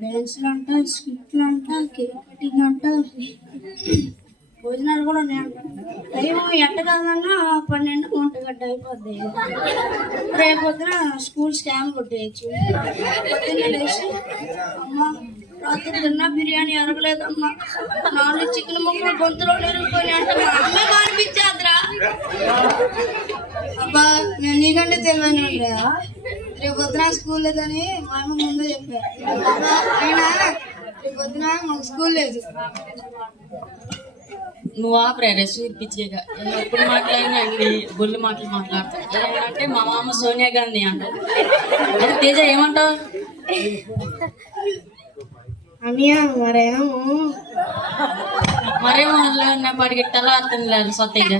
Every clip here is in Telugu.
డ్యాన్స్లు అంట, స్కిట్లు అంట, కేక్ కటింగ్ అంట, భోజనాలు కూడా ఉన్నాయంట. టైం ఎట్ట కాదన్నా 12 1 అయిపోద్ది. రేపొద్దున స్కూల్ స్కామ్ కొట్టేయచ్చు. పొద్దున్నే లేచి అమ్మ రాత్రి తిన్న బిర్యానీ అరగలేదమ్మా, 4 చికెన్ ముక్కలు గొంతులో నిరుగుకొని అంటే మా అమ్మే మానిపించేద్రా. అబ్బా నేను నీకంటే తెలియని రేపు పొద్దున స్కూల్ లేదని మా అమ్మ ముందే చెప్పారు. అయినా రేపు పొద్దున మాకు స్కూల్ లేదు. నువ్వు ఆ ప్రేరస్ ఇప్పించేగా ఎప్పుడు మాట్లాడినా అండి బొల్లి మాటలు మాట్లాడతావు. ఏమంటే మా మామ సోనియా గాంధీ అంటావు. అది తేజ ఏమంటావు? అన్నయ్య మరేమో ఉన్నప్పటికి తల అర్థం లేదు సతేజ.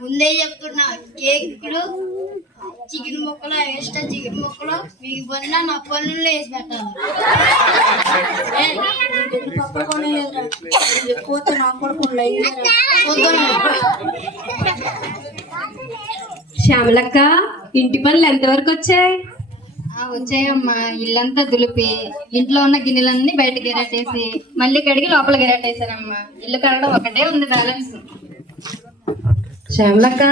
ముందే చెప్తున్నా, కేకులు చికెన్ ముక్కలు ఎక్స్ట్రా చికెన్ ముక్కలు మీకు పడిన నా పనుల్లో వేసి పెట్టాలి. ఎక్కువ నాకు కూడా శ్యామలక్క, ఇంటి పనులు ఎంతవరకు వచ్చాయి? వచ్చాయమ్మా. ఇల్లంతా దులిపి ఇంట్లో ఉన్న గిన్నెలన్నీ బయట గిరాటేసి మళ్ళీ కడిగి లోపల గిరాటేసానమ్మా. ఇల్లు కడగడం ఒకటే ఉంది బ్యాలెన్స్. శ్యామలక్క,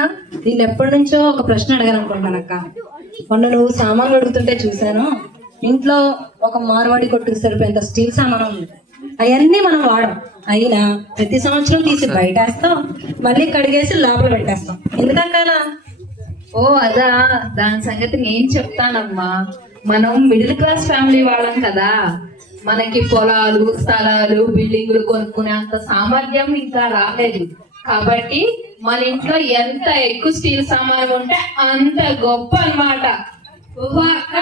నేను ఎప్పటి నుంచో ఒక ప్రశ్న అడగాలనుకుంటానక్క. మొన్న నువ్వు సామాన్లు అడుగుతుంటే చూశాను. ఇంట్లో ఒక మార్వాడి కొట్టుకు సరిపోయేంత స్టీల్ సామాను ఉంది. అవన్నీ మనం వాడం. అయినా ప్రతి సంవత్సరం తీసి బయటేస్తాం, మళ్ళీ కడిగేసి లోపల పెట్టేస్తాం. ఎందుకన్నా? ఓ అదా, దాని సంగతి నేను చెప్తానమ్మా. మనం మిడిల్ క్లాస్ ఫ్యామిలీ వాళ్ళం కదా. మనకి పొలాలు, స్థలాలు, బిల్డింగులు కొనుక్కునే అంత సామర్థ్యం ఇంకా రాలేదు. కాబట్టి మన ఇంట్లో ఎంత ఎక్కువ స్టీల్ సామాన్ ఉంటే అంత గొప్ప అన్నమాట. ఓహో అక్క,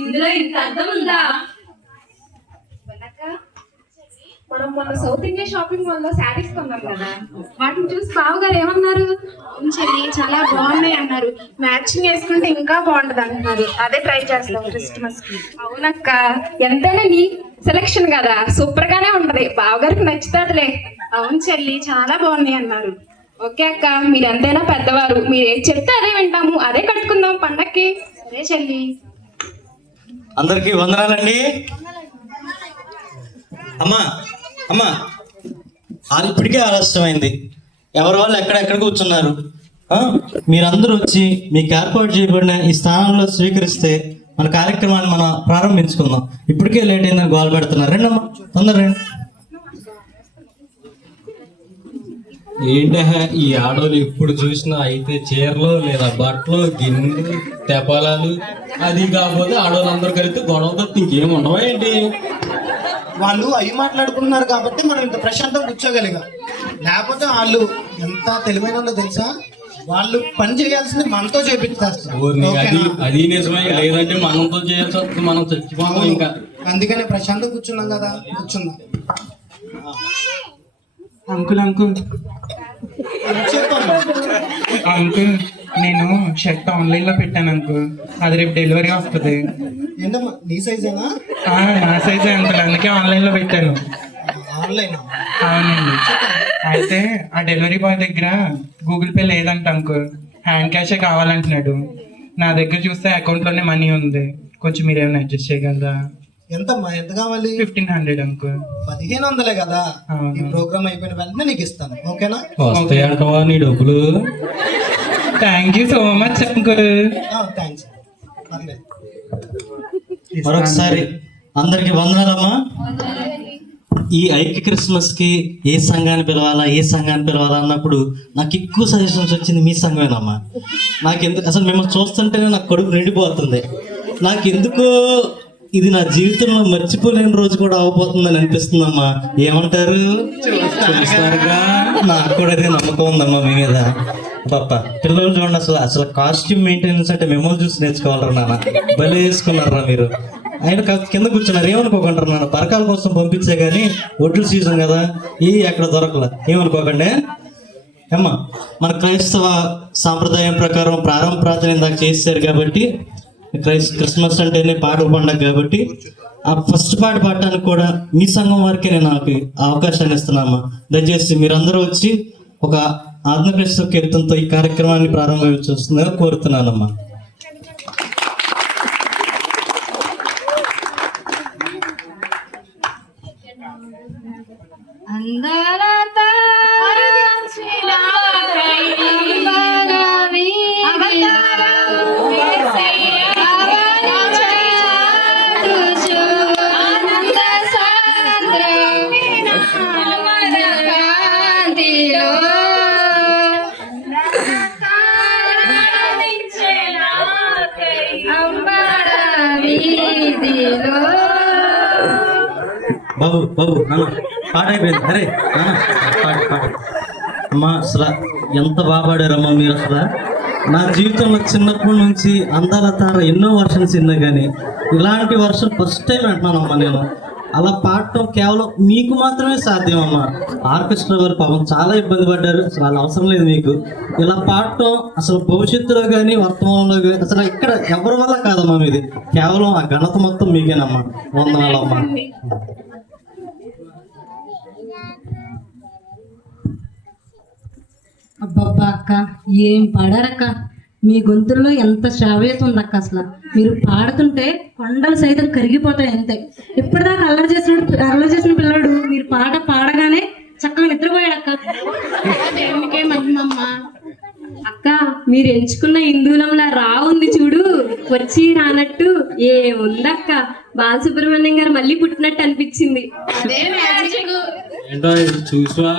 ఇందులో ఇంత అర్థం ఉందా? మనం మొన్న సౌత్ ఇండియా షాపింగ్ మాల్ లో శారీస్ కొన్నాం కదా, వాటిని చూసి బావగారు ఏమన్నారు? చాలా బాగున్నాయి అన్నారు. మ్యాచింగ్ వేసుకుంటే ఇంకా బాగుంటది అంటున్నారు. అదే ట్రై చేస్తాం క్రిస్మస్ కి. అవునక్క, ఎంతైనా నీ సెలెక్షన్ కదా, సూపర్ గానే ఉంటది. బావగారికి నచ్చుతుందిలే. అవును చెల్లి, చాలా బాగున్నాయి అన్నారు. ఓకే అక్క, మీరు ఎంతైనా పెద్దవారు, మీరు ఏది చెప్తే అదే వింటాము. అదే కట్టుకుందాం పండక్కి. అదే చెల్లి. అందరికి వందనాలండి. అమ్మా అమ్మా, ఇప్పటికే ఆలస్యమైంది. ఎవరి వాళ్ళు ఎక్కడెక్కడ కూర్చున్నారు. మీరందరూ వచ్చి మీకు ఏర్పాటు చేయబడిన ఈ స్థానంలో స్వీకరిస్తే మన కార్యక్రమాన్ని మనం ప్రారంభించుకుందాం. ఇప్పటికే లేట్ అయిందని గోల పెడుతున్నారు. రండి అమ్మా, తొందర రండి. ఏంటి ఈ ఆడోళ్ళు ఎప్పుడు చూసినా అయితే చీరలు లేదా బట్టలు, గిన్నెలు, తెపాలాలు, అది కాకపోతే ఆడోళ్ళందరూ కలిసి గొడవ తప్ప ఇంకేం ఉండవా ఏంటి? వాళ్ళు అవి మాట్లాడుకున్నారు కాబట్టి మనం ఇంత ప్రశాంతంగా కూర్చోగలిగాం. లేకపోతే వాళ్ళు ఎంత తెలివైన వాళ్ళో తెలుసా, వాళ్ళు పని చేయాల్సింది మనతో చేపిస్తారు. అది నిజమే, లేదంటే మనతో చేయాల్సి వస్తుంది, మనం చచ్చిపోతాం ఇంకా. అందుకనే ప్రశాంతంగా కూర్చున్నాం కదా, కూర్చుందాం. అంకుల్ నేను షర్ట్ ఆన్లైన్ లో పెట్టాను అంకుల్. అది రేపు డెలివరీ వస్తుంది. ఏంటమ్మా, నీ సైజేనా? నా సైజే అంకుల్, అందుకే ఆన్లైన్ లో పెట్టాను. ఆన్లైన్? అవునండి. అయితే ఆ డెలివరీ బాయ్ దగ్గర గూగుల్ పే లేదంట అంకుల్, హ్యాండ్ క్యాషే కావాలంటున్నాడు. నా దగ్గర చూస్తే అకౌంట్ లోనే మనీ ఉంది. కొంచెం మీరు ఏమైనా అడ్జస్ట్ చేయగలరా? ఎంతమ్మా, ఎంత కావాలి? 1500 అంకుల్. 1500 కదా. ఈ ప్రోగ్రామ్ అయిపోయిన వెంటనే నీకు ఇస్తాను, ఓకేనా? వస్తాయంటవా నీ డబ్బులు? Thank you so much uncle. Thanks. మరొకసారి అందరికి వందనాలమ్మా. ఈ ఐక్య క్రిస్మస్ కి ఏ సంఘాన్ని పిలవాలా అన్నప్పుడు నాకు ఎక్కువ సజెషన్స్ వచ్చింది మీ సంఘమేనమ్మా. నాకెందుకు అసలు మిమ్మల్ని చూస్తుంటేనే నాకు కడుపు నిండిపోతుంది. నాకెందుకో ఇది నా జీవితంలో మర్చిపోలేని రోజు కూడా అవబోతుందని అనిపిస్తుందమ్మా. ఏమంటారు? చూస్తారుగా, నాకు కూడా అదే నమ్మకం ఉందమ్మా మీ మీద. పాప పిల్లలు చూడండి, అసలు కాస్ట్యూమ్ మెయింటెనెన్స్ అంటే మిమ్మల్ని చూసి నేర్చుకోవాలరా నాన్న. భలే వేసుకున్నారా మీరు. ఆయన కింద కూర్చున్నారు, ఏమనుకోకంటారు నాన్న. పరకాల కోసం పంపించే కానీ ఒడ్లు సీజన్ కదా, ఎక్కడ దొరకలే, ఏమనుకోకండి అమ్మా. మన క్రైస్తవ సాంప్రదాయం ప్రకారం ప్రారంభ ప్రార్థన ఇందాక చేశారు కాబట్టి క్రిస్మస్ అంటేనే పాటల పండుగ కాబట్టి ఆ ఫస్ట్ పాట పాడటానికి కూడా మీ సంఘం వారికి నేను నాకు అవకాశాన్ని ఇస్తున్నామా. దయచేసి మీరందరూ వచ్చి ఒక ఆత్మక్రీస్తు కీర్తనతో ఈ కార్యక్రమాన్ని ప్రారంభించాల్సిందిగా కోరుతున్నానమ్మా. బాబు బాబు నాన్న పాట అయిపోయింది. అరే నాన్న పాట అమ్మా, అసలు ఎంత బాగా పాడారమ్మా మీరు. అసలు నా జీవితంలో చిన్నప్పటి నుంచి అందాల తార ఎన్నో వర్షన్స్ విన్నా కానీ ఇలాంటి వర్షం ఫస్ట్ టైం అంటున్నానమ్మా నేను. అలా పాడటం కేవలం మీకు మాత్రమే సాధ్యం అమ్మా. ఆర్కెస్ట్రా వారు పాపం చాలా ఇబ్బంది పడ్డారు, అసలు వాళ్ళ అవసరం లేదు మీకు. ఇలా పాడటం అసలు భవిష్యత్తులో కానీ వర్తమానంలో కానీ అసలు ఇక్కడ ఎవరి వల్ల కాదమ్మా మీది, కేవలం ఆ ఘనత మొత్తం మీకేనమ్మా. వందనాలమ్మా. అబ్బబ్బా అక్క, ఏం పాడారక్క. మీ గొంతుల్లో ఎంత శ్రావ్యత ఉంది అక్క. అసలు మీరు పాడుతుంటే కొండలు సైతం కరిగిపోతాయి అంతే. ఇప్పటిదాకా అల్లరి చేసిన పిల్లడు మీరు పాట పాడగానే చక్కగా నిద్రపోయాడు అక్క. దేవునికే మహిమమ్మ. అక్క, మీరు ఎంచుకున్న హిందూలంలా రా ఉంది చూడు, వచ్చి రానట్టు ఏముందక్క. బాలసుబ్రహ్మణ్యం గారు మళ్ళీ పుట్టినట్టు అనిపించింది. అదే మ్యాజిక్. ఏంటో చూసా,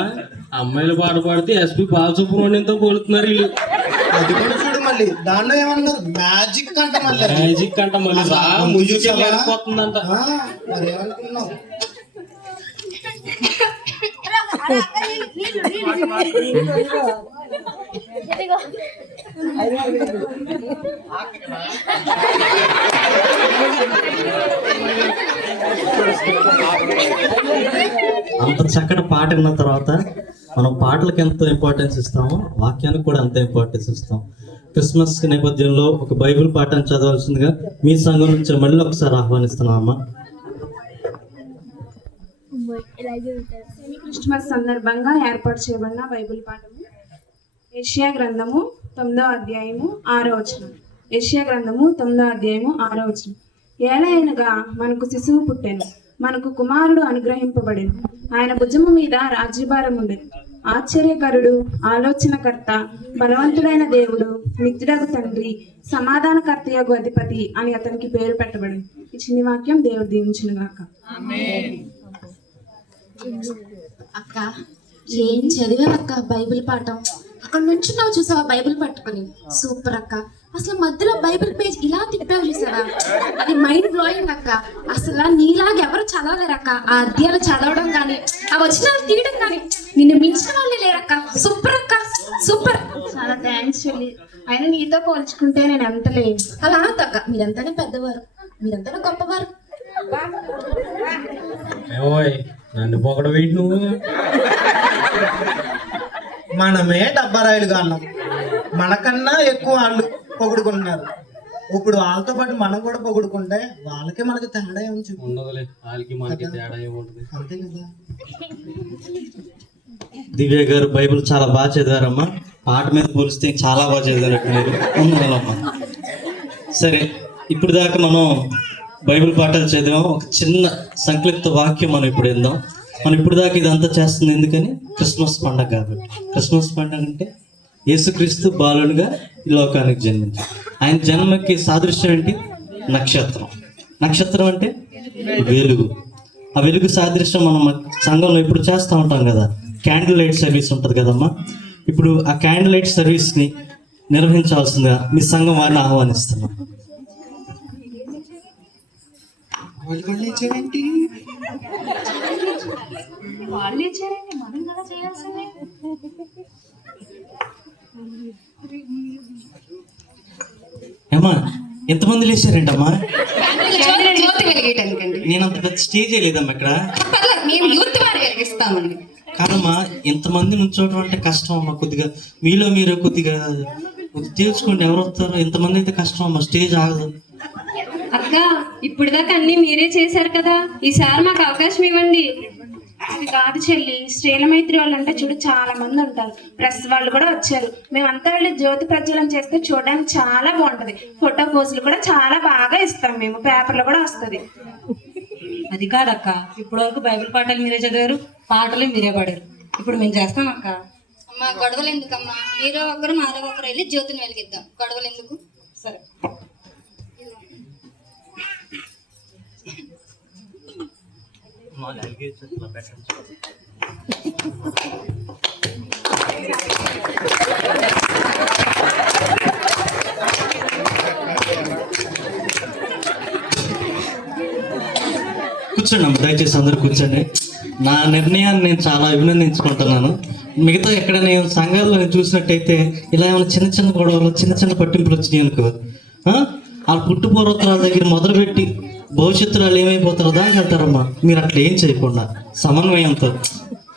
అమ్మాయిలు పాట పాడితే ఎస్పి బాలసుబ్రహ్మణ్యంతో పోలుతున్నారు వీళ్ళు. అది కూడా చూడు, మళ్ళీ దాంట్లో ఏమన్నారు మ్యాజిక్ అంట. మళ్ళీ మ్యాజిక్ అంట, మళ్ళీ రా ముందుకు వెళ్ళిపోతుందంట. మరి ఏమనుకున్నావు? అంత చక్కటి పాట విన్న తర్వాత మనం పాటలకు ఎంత ఇంపార్టెన్స్ ఇస్తామో వాక్యానికి కూడా అంత ఇంపార్టెన్స్ ఇస్తాం. క్రిస్మస్ నేపథ్యంలో ఒక బైబిల్ పాఠాన్ని చదవాల్సిందిగా మీ సంఘం నుంచి మళ్ళీ ఒకసారి ఆహ్వానిస్తున్నాం అమ్మా. క్రిస్మస్ సందర్భంగా ఏర్పాటు చేయబడిన బైబిల్ పాఠము యెషయా గ్రంథము 9వ అధ్యాయము 6వ వచనం. యెషయా గ్రంథము 9వ అధ్యాయము 6వ వచనం. ఏలయనగా మనకు శిశువు పుట్టెను, మనకు కుమారుడు అనుగ్రహింపబడెను, ఆయన భుజము మీద రాజ్యభారం ఉండెను. ఆశ్చర్యకరుడు, ఆలోచనకర్త, బలవంతుడైన దేవుడు, నిత్యుడగు తండ్రి, సమాధానకర్తయగు అధిపతి అని అతనికి పేరు పెట్టబడింది. ఈ చిన్ని వాక్యం దేవుడు దీవించును గాక. అక్క, ఏం చదివావక్క బైబిల్ పాఠం? అక్కడ నుంచి నువ్వు చూసావా బైబిల్ పట్టుకొని? సూపర్ అక్క. అసలు మధ్యలో బైబిల్ పేజ్ ఇలా తిప్పావు చూసారా, అది మైండ్ బ్లోయింగ్ అక్క. అసలు నీలాగా ఎవరు చదవలేరక్క. ఆ అధ్యాయాలు చదవడం కానీ ఆ వచనాలు తీయడం కానీ నిన్ను మించిన వాళ్ళే లేరక్క. సూపర్ అక్క, సూపర్. చాలా థ్యాంక్స్ చెల్లి. అయినా నీతో పోల్చుకుంటే నేను ఎంతలే. అలా అక్క, మీరంతానే పెద్దవారు, మీరంతానే గొప్పవారు. నన్ను పొగడ వెయిట్ నువ్వు. మనమే డబ్బారాయిలుగా అన్నాం, మనకన్నా ఎక్కువ వాళ్ళు పొగుడుకుంటున్నారు. ఇప్పుడు వాళ్ళతో పాటు మనం కూడా పొగుడుకుంటే వాళ్ళకి మనకి తేడా ఏమని చెప్పు. ఉండదులే, వాళ్ళకి మనకి తేడా ఏముంటుంది. అంతే కదా. దివ్య గారు బైబిల్ చాలా బాగా చదివారమ్మా. పాట మీద పోలిస్తే చాలా బాగా చదివారట్టు మీరు. ఉండాలమ్మా. సరే, ఇప్పుడు దాకా మనం బైబిల్ పాఠాలు చదివాం. ఒక చిన్న సంక్లిప్త వాక్యం మనం ఇప్పుడు విందాం. మనం ఇప్పుడు దాకా ఇదంతా చేస్తుంది ఎందుకని? క్రిస్మస్ పండగ కాబట్టి. క్రిస్మస్ పండగ అంటే యేసుక్రీస్తు బాలుడుగా ఈ లోకానికి జన్మించారు. ఆయన జన్మకి సాదృశ్యం ఏంటి? నక్షత్రం. నక్షత్రం అంటే వెలుగు. ఆ వెలుగు సాదృశ్యం మనం సంఘంలో ఇప్పుడు చేస్తూ ఉంటాం కదా, క్యాండిల్ లైట్ సర్వీస్ ఉంటుంది కదమ్మా. ఇప్పుడు ఆ క్యాండిల్ లైట్ సర్వీస్ని నిర్వహించాల్సిందిగా మీ సంఘం వారిని ఆహ్వానిస్తున్నాం. ఏమా ఎంతమంది లేచారేంటమ్మా? నేను అంత పెద్ద స్టేజ్ వేయలేదమ్మా ఇక్కడ. కాదమ్మా, ఎంతమంది నుంచోవడం అంటే కష్టం అమ్మా. కొద్దిగా మీలో మీరు కొద్దిగా తెలుసుకోండి ఎవరు వస్తారో. ఎంతమంది అయితే కష్టం అమ్మా, స్టేజ్ ఆగదు. అక్క ఇప్పుడు దాకా అన్ని మీరే చేశారు కదా, ఈసారి మాకు అవకాశం ఇవ్వండి. అది కాదు చెల్లి, స్త్రీల మైత్రి వాళ్ళు అంటే చూడు చాలా మంది ఉంటారు, ప్రెస్ వాళ్ళు కూడా వచ్చారు. మేమంతా వెళ్ళి జ్యోతి ప్రజ్వలన చేస్తే చూడడానికి చాలా బాగుంటది. ఫోటో పోజులు కూడా చాలా బాగా ఇస్తాం, మేము పేపర్లో కూడా వస్తుంది. అది కాదక్క, ఇప్పటి వరకు బైబిల్ పాఠాలు మీరే చదివారు, పాటలు మీరే పాడారు. ఇప్పుడు మేము చేస్తాం అక్క. అమ్మా గొడవలు ఎందుకమ్మా, హీరో ఒకరు మాలో ఒకరు వెళ్ళి జ్యోతిని వెలిగిద్దాం, గొడవలు ఎందుకు? సరే. కూర్చోండి అమ్మ, దయచేసి అందరు కూర్చోండి. నా నిర్ణయాన్ని నేను చాలా అభినందించుకుంటున్నాను. మిగతా ఎక్కడ నేను సంఘాల్లో నేను చూసినట్టయితే ఇలా ఏమైనా చిన్న చిన్న గొడవలు, చిన్న చిన్న పట్టింపులు వచ్చినాయి అనుకో, వాళ్ళ పుట్టుపూర్వోత్తరాల దగ్గర మొదలుపెట్టి భవిష్యత్తులో వాళ్ళు ఏమైపోతారో దాకా వెళ్తారమ్మా. మీరు అట్లా ఏం చేయకుండా సమన్వయంతో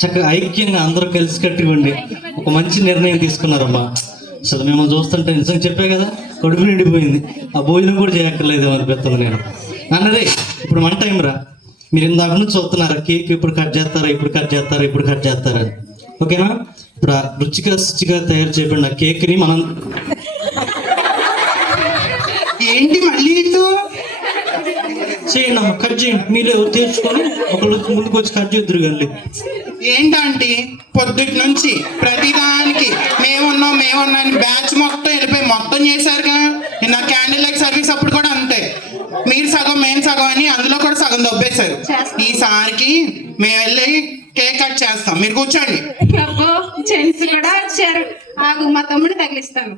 చక్కగా ఐక్యంగా అందరూ కలిసి కట్టుకోండి ఒక మంచి నిర్ణయం తీసుకున్నారమ్మా. అసలు మిమ్మల్ని చూస్తుంటే నిజంగా చెప్పే కదా, కడుపు నిండిపోయింది. ఆ భోజనం కూడా చేయక్కర్లేదు అనిపిస్తుంది. నేను అన్నదే ఇప్పుడు మన టైం రా, మీరు ఇందాక నుంచి చూస్తున్నారా కేక్ ఇప్పుడు కట్ చేస్తారా, ఇప్పుడు కట్ చేస్తారా, ఇప్పుడు కట్ చేస్తారా అని. ఓకేనా? ఇప్పుడు ఆ రుచిగా తయారు చేయబడిన కేక్ని మనం ఏంటి మళ్ళీ చేయండి అమ్మ, కట్ చేయండి. మీరే తీర్చుకొని ఒకళ్ళు ముందుకు వచ్చి కట్ చేద్దరు కానీ. ఏంటంటే పొద్దుటి నుంచి ప్రతిదానికి మేమున్నాం అని బ్యాచ్ మొత్తం వెళ్ళిపోయి మొత్తం చేశారుగా. నా క్యాండిల్ లైట్ సర్వీస్ అప్పుడు కూడా అంతే, మీరు సగం మేము సగం అని అందులో కూడా సగం దొబ్బేశారు. ఈసారికి మేము వెళ్ళి కేక్ కట్ చేస్తాం, మీరు కూర్చోండి. అబ్బో జెంట్స్ కూడా వచ్చారు, ఆగు మా తమ్ముడు తగిలిస్తాను.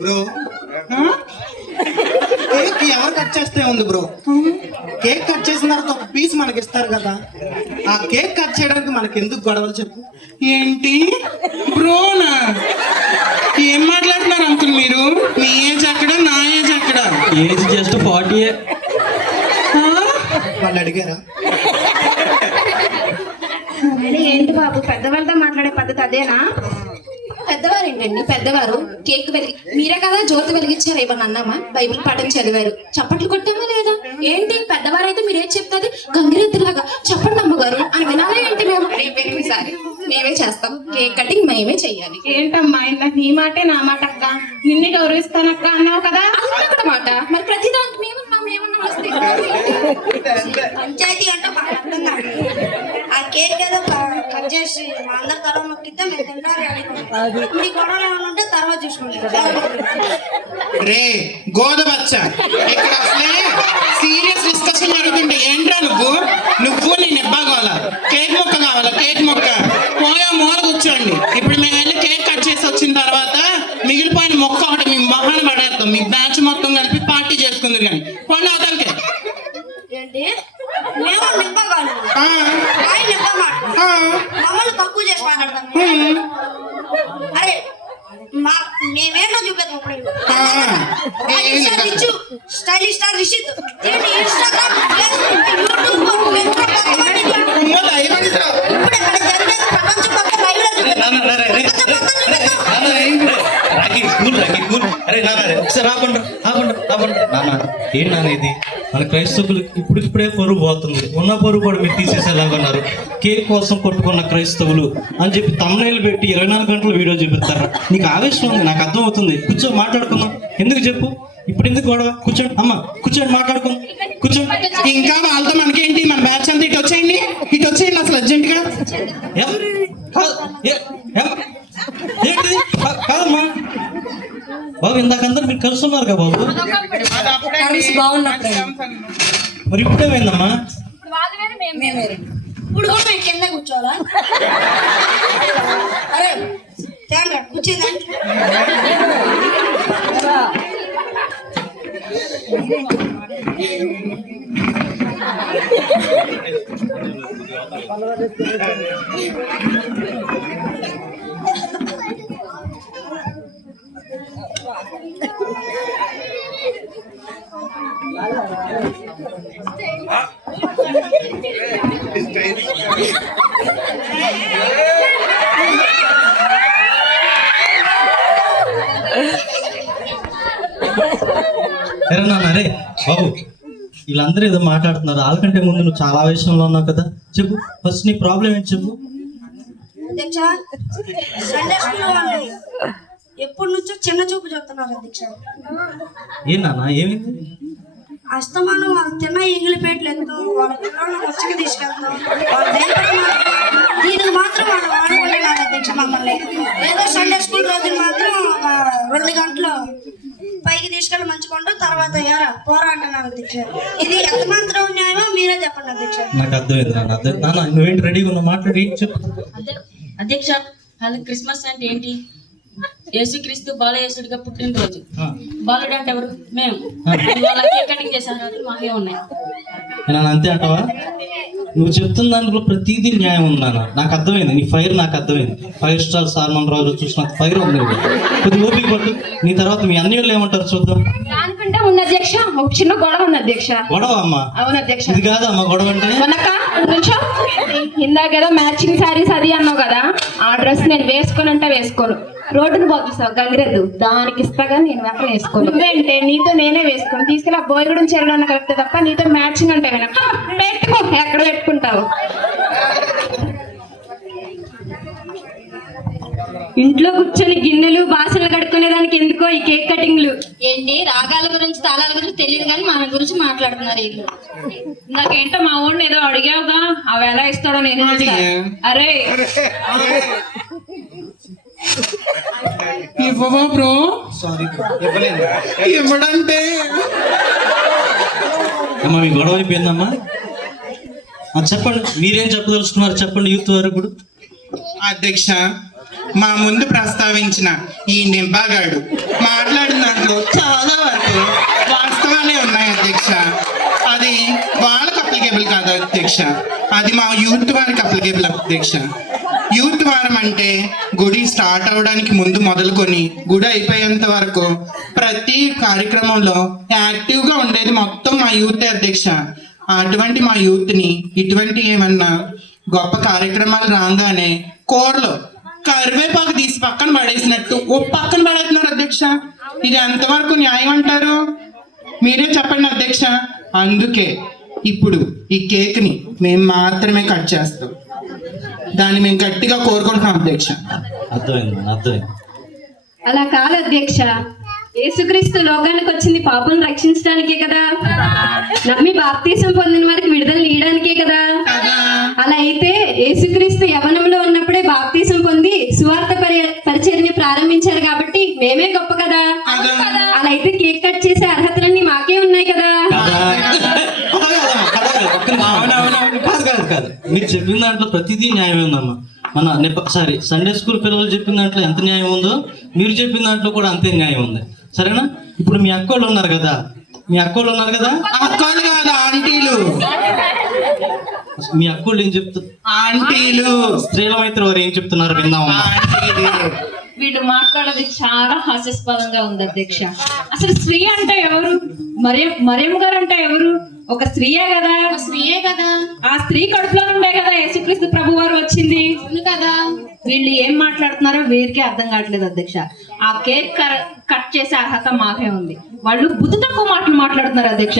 బ్రో కేక్ ఎవరు కట్ చేస్తే ఉంది బ్రో, కేక్ కట్ చేసిన తర్వాత ఒక పీస్ మనకి ఇస్తారు కదా, ఆ కేక్ కట్ చేయడానికి మనకి ఎందుకు గొడవలు చెప్పు. ఏంటి బ్రోనా, ఏం మాట్లాడుతున్నారు అంకుల్ మీరు? మీ ఏజ్ అక్కడ, నా ఏజ్ అక్కడ. Age just 40. వాళ్ళు అడిగారా? ఏంటి బాబు పెద్దవాళ్ళతో మాట్లాడే పద్ధతి అదేనా? పెద్దవారు ఏంటండి, పెద్దవారు కేక్ మీరే కదా జ్యోతి వెలిగించారు, ఏమన్నా అన్నామా? బైబిల్ పాఠం చదివారు, చప్పట్లు కొట్టామా లేదా? ఏంటి పెద్దవారు అయితే మీరేం చెప్తుంది, గంగిరెద్దులాగా చెప్పండి అమ్మగారు అని వినాలా ఏంటి? మేము ఈసారి మేమే చేస్తాం, కేక్ కటింగ్ మేమే చెయ్యాలి. ఏంటమ్మా ఇందాక నీ మాటే నా మాట అక్క, నిన్ను గౌరవిస్తానక్క అన్నావు కదా. అక్కడ మాట మరి ప్రతిదానికి మేమన్నా వస్తే పంచాయతీ అంటే మాకు అర్థం కాదు. ఆ కేక్ ఏదో కట్ చేసి మా అందరి తల నొక్కితే మేము తింటారు. మీ గొడవలు ఏమైనా ఉంటే తర్వాత చూసుకుంటాం. రే గోధుమచ్చ, ఇక్కడ అసలే సీరియస్ డిస్కషన్ జరుగుతుంటే ఏంట్రా నువ్వు నేను ఇవ్వగల కేక్ మొక్క కావాలా? కేక్ మొక్క పోయా మూల కూర్చోండి. ఇప్పుడు మేము వెళ్ళి కేక్ కట్ చేసి వచ్చిన తర్వాత మిగిలిపోయిన మొక్క ఒకటి మీ మొహాన్ని పడేస్తాం, మీ బ్యాచ్ మొత్తం కలిపి పార్టీ చేసుకుంది. కానీ పండు అవతలకి ఏంటి మేము నింపగాలి మమ్మల్ని తక్కువ చేసి మాట్లాడతాం. అరే మేమేమో చూపెద్దాం. ఇప్పుడు స్టైలిష్ స్టార్ రిషిత్ ఏంటి ఇన్స్టాగ్రామ్, ఫేస్బుక్, యూట్యూబ్ ఇప్పుడు ఎక్కడ జరిగేది ప్రపంచం మొత్తం లైవ్లో చూపెడతాం. ఏంటి నాన్న ఇది? మన క్రైస్తవులు ఇప్పుడిప్పుడే పరువు పోతుంది, ఉన్న పరువు కూడా మీరు తీసేసేలాగన్నారు. కేక్ కోసం కొట్టుకున్న క్రైస్తవులు అని చెప్పి తమ్ముళ్ళు పెట్టి 24 గంటలు వీడియో చూపిస్తారా? నీకు ఆవేశం ఉంది, నాకు అర్థం అవుతుంది. కూర్చో మాట్లాడుకుందాం. ఎందుకు చెప్పు, ఇప్పుడు ఎందుకు గొడవ? కూర్చోండి అమ్మ, కూర్చోండి మాట్లాడుకుందాం, కూర్చోండి. ఇంకా వాళ్ళతో మనకేంటి? మన బ్యాచ్ అంతా ఇటు వచ్చేయండి అసలు అర్జెంట్ గా. ఏంటి కాదమ్మా బాబు, ఇందాకందరూ మీరు కలిసి ఉన్నారు కదా బాబు, మరి ఇప్పుడేమైందమ్మా? ఇప్పుడు కూడా మేము కింద కూర్చోవాలా? అరే తేడా కూర్చేదండి. Yes. సరే నాన్న, అరే బాబు, వీళ్ళందరూ ఏదో మాట్లాడుతున్నారు. వాళ్ళకంటే ముందు నువ్వు చాలా విషయంలో ఉన్నావు కదా, చెప్పు ఫస్ట్ నీ ప్రాబ్లం ఏంటి చెప్పు. అధ్యక్ష, సండే స్కూల్ వాళ్ళు ఎప్పటి నుంచో చిన్న చూపు చెప్తున్నారు అధ్యక్ష. ఏం నాన్న, ఏమైంది? అస్తమానం వాళ్ళు తిన్న ఎంగిలి పేట్లు ఎత్తు, వాళ్ళ పిల్లలను వచ్చకి తీసుకెళ్తాం, వాళ్ళ దయపడి దీనికి మాత్రం వాళ్ళు వాడుకుంటున్నారు అధ్యక్ష మమ్మల్ని. ఏదో సండే స్కూల్ రోజులు మాత్రం ఒక 2 గంటలు పైకి తీసుకెళ్ళి మంచుకుంటూ తర్వాత పోరా అంటున్నారు అధ్యక్ష. ఇది ఎంత మాత్రం న్యాయమో మీరే చెప్పండి అధ్యక్ష. నాకు అర్థమైంది నాన్న. నాన్న నువ్వేంటి రెడీగా ఉన్నావు, మాట్లాడి చెప్పు. అధ్యక్ష, వాళ్ళ క్రిస్మస్ అంటే ఏంటి? యేసుక్రీస్తు బాలయేసుడిగా పుట్టినరోజు. బాలుడు అంటే ఎవరు? మేము. వాళ్ళ కేక్ కటింగ్ చేశారు, మాకే ఉన్నాయి. నేను అంతే అంటావా? నువ్వు చెప్తున్న దాంట్లో ప్రతిదీ న్యాయం ఉంది నాన్న. నాకు అర్థమైంది, నీ ఫైర్ నాకు అర్థమైంది. 5 స్టార్ సాల్మన్ రాజు చూసిన ఫైర్ ఉంది. కొద్ది ఓపిక పట్టు, నీ తర్వాత మీ అన్ని వాళ్ళు ఏమంటారు చూద్దాం. దానికంటే ఉంది అధ్యక్ష, ఒక చిన్న గొడవ ఉంది అధ్యక్ష. గొడవ అమ్మా? అవును అధ్యక్ష. ఇది కాదమ్మా గొడవ అంటే. కొంచెం ఇందాకేదో మ్యాచింగ్ శారీస్ అది అన్నావు కదా, ఆ డ్రెస్ నేను వేసుకోనంటే వేసుకోను. రోడ్డును పోతున్నావు గంగిరెద్దు, దానికి ఇస్తాగా నేను మాత్రం వేసుకోను. నువ్వేంటే నీతో నేనే వేసుకోను, తీసుకెళ్ళి ఆ బోయగూడెం చెరువులో కలిపితే తప్ప నీతో మ్యాచింగ్ అంటే పెట్టుకో, ఎక్కడ పెట్టుకుంటావు. ఇంట్లో కూర్చొని గిన్నెలు బాసనలు కడుక్కునే దానికి ఎందుకో ఈ కేక్ కటింగ్లు. ఏంటి రాగాల గురించి తాళాల గురించి తెలియదు కానీ మన గురించి మాట్లాడుతున్నారు వీళ్ళు. నాకేంటో మా ఊడిని ఏదో అడిగావుగా, అవి ఎలా ఇస్తాడో నేను అరే ఇవ్వవా బ్రో? ఇవ్వడంటే అమ్మా మీ గొడవ అయిపోయిందమ్మా. చెప్పండి, మీరేం చెప్పదలుచుకున్నారు చెప్పండి యూత్ వారు. ఇప్పుడు అధ్యక్ష, మా ముందు ప్రస్తావించిన ఈ నింబాగాడు మాట్లాడిన దాంట్లో చాలా వరకు వాస్తవాలే ఉన్నాయి అధ్యక్ష. అది వాళ్ళకి అప్లికేబుల్ కాదు అధ్యక్ష, అది మా యూత్ వారికి అప్లికేబుల్ అధ్యక్ష. యూత్ వారం అంటే గుడి స్టార్ట్ అవడానికి ముందు మొదలుకొని గుడి అయిపోయేంత వరకు ప్రతి కార్యక్రమంలో యాక్టివ్గా ఉండేది మొత్తం మా యూత్ అధ్యక్ష. అటువంటి మా యూత్ని ఇటువంటి ఏమన్నా గొప్ప కార్యక్రమాలు రాగానే కోర్లో కరివేపాకు తీసి పక్కన పడేసినట్టు ఓ పక్కన పడేస్తున్నారు అధ్యక్ష. ఇది ఎంతవరకు న్యాయం అంటారు? మీరే చెప్పండి అధ్యక్ష. అందుకే ఇప్పుడు ఈ కేక్ని మేము మాత్రమే కట్ చేస్తాం, దాన్ని మేము గట్టిగా కోరుకుంటున్నాం అధ్యక్ష. అర్థమైంది. అలా కాదు అధ్యక్ష, యేసుక్రీస్తు లోకానికి వచ్చింది పాపం రక్షించడానికే కదా, నమ్మి బాప్తీసం పొందిన వారికి విడుదల ఇయడానికే కదా. అలా అయితే యేసుక్రీస్తు యవ్వనంలో ఉన్నప్పుడే బాప్తీసం పొంది సువార్త పరిచర్ని ప్రారంభించారు కాబట్టి మేమే గొప్ప కదా. అలా అయితే కేక్ కట్ చేసే అర్హతలన్నీ మాకే ఉన్నాయి కదా. కాదు, మీరు చెప్పిన దాంట్లో ప్రతిదీ న్యాయం ఉందమ్మా. సండే స్కూల్ పిల్లలు చెప్పిన దాంట్లో ఎంత న్యాయం ఉందో మీరు చెప్పిన దాంట్లో కూడా అంతే న్యాయం ఉంది. సరేనా? ఇప్పుడు మీ అక్కోళ్ళు ఉన్నారు కదా, అక్కోళ్ళు కాదు ఆంటీలు. మీ అక్కోళ్ళు ఏం చెప్తారు? ఆంటీలు. స్త్రీల మైత్రి వారు ఏం చెప్తున్నారు విందామా? వీళ్ళు మాట్లాడేది చాలా హాస్యాస్పదంగా ఉంది అధ్యక్ష. అసలు స్త్రీ అంటే ఎవరు? మరియమ్మ గారు అంటే ఎవరు? ఒక స్త్రీయే కదా. స్త్రీయే కదా. ఆ స్త్రీ కడుపులో ఉండే కదా యేసుక్రీస్తు ప్రభు వారు వచ్చింది కదా. వీళ్ళు ఏం మాట్లాడుతున్నారో వీరికే అర్థం కావట్లేదు అధ్యక్ష. ఆ కేక్ కట్ చేసే అర్హత మాకే ఉంది, వాళ్ళు బుద్ధి తక్కువ మాటలు మాట్లాడుతున్నారు అధ్యక్ష.